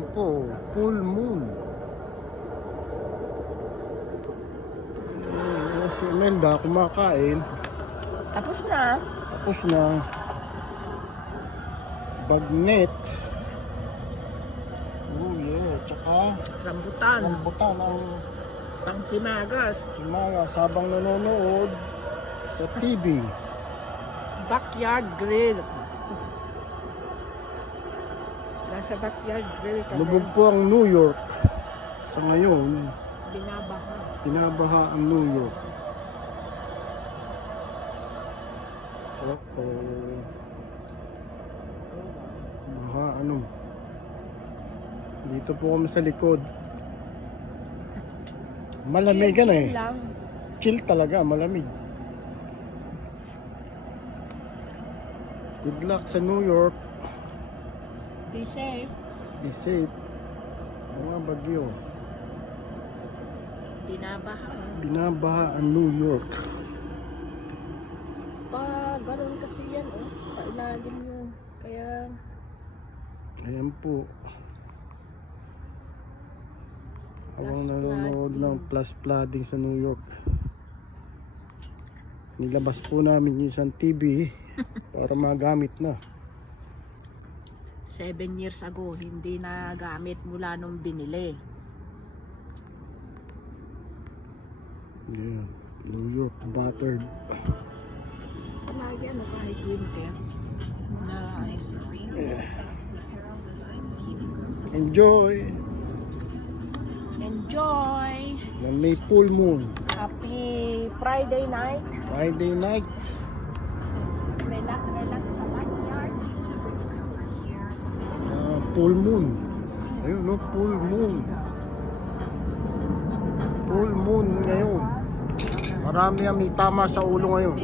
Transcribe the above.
Ayan po, full moon. Si Imelda kumakain. Tapos na. Tapos na. Bagnet. Oh yeah, tsaka Rambutan. rambutan ang Panghimagas. mga sabang nanonood sa TV. Backyard grill. Nasa backyard grill kami. Lubog po ang New York. Sa ngayon, Binabaha. pinabaha ang New York. Baha ano. Dito po kami sa likod. Malamig Chill, na eh. chill lang. Chill talaga, malamig. Good luck sa New York. Be safe. Be safe. Mga bagyo. Binabaha. Binabaha ang New York. Ganun kasi yan, oh. Pailalim yun. Kaya, Ayan po. Habang Flash nanonood flooding. ng flash flooding sa New York. Nilabas po namin yung isang TV para magamit na. 7 years ago, hindi na gamit mula nung binili. Yeah. New York battered. Palagi ano kahit winter. Na Enjoy! enjoy! Na may full moon. Happy Friday night. Friday night. Relax, relax sa backyard. Full moon. Ayun no, full moon. Full moon ngayon. Marami ang may tama sa ulo ngayon.